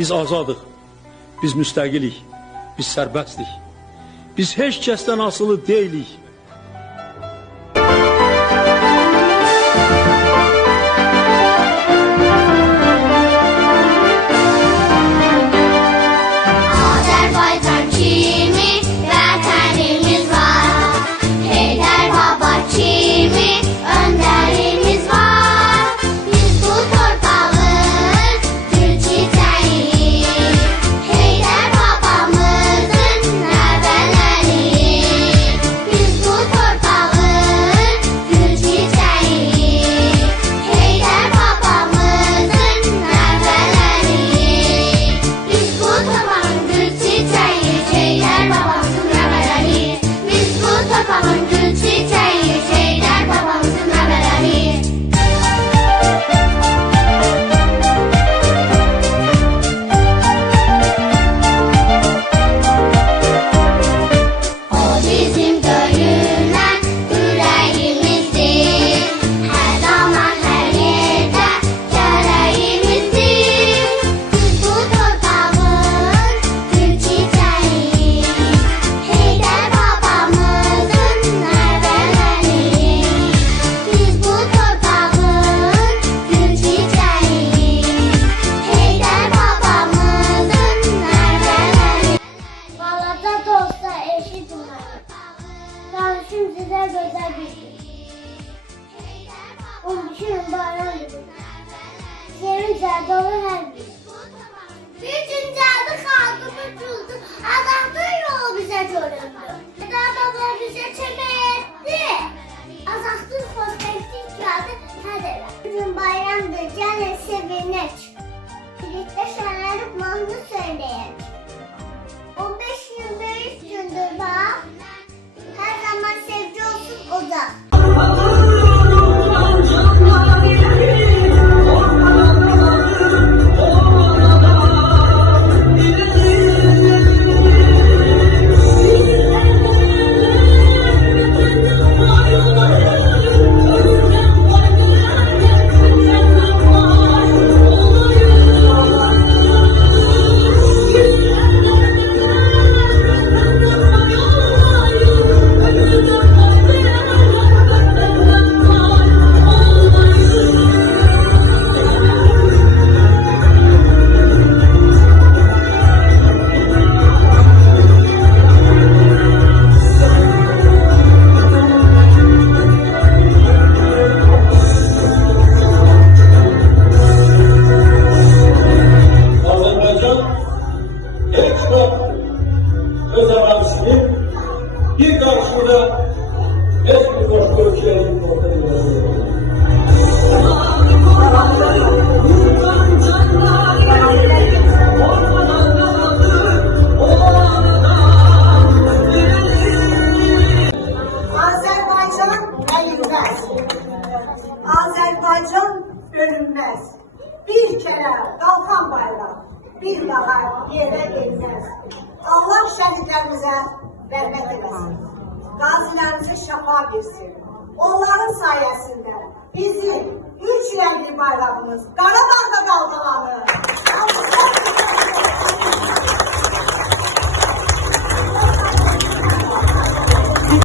Biz azadıq, biz müstəqilik, biz sərbəstlik. Biz heç kəsdən asılı deyilik. Size güzel bir gün. 13 yıl bayramdır. Sevinçler dolu her gün. Bütün cadı kalkıp uçuldu. Allah'tan yolu bize göründü. Baba bize çöme etti. Azatın fosfetlik cadı hadi. Bugün bayramdır canı sevinç. Birlikte şenlenip malını söyleyin. 15-23 gündür bak. Her zaman sevgi olsun o da. Bir karşıda eski başka ülkelerin ortaya Azerbaycan elinmez. Azerbaycan bölünmez. Bir kere kalkan bayrak bir daha yere değmez. Allah şehitlerimize rahmet eylesin. Gazilerimize şafa versin. Onların sayesinde bizim 3 renkli bayrağımız Qarabağda dalgalanır.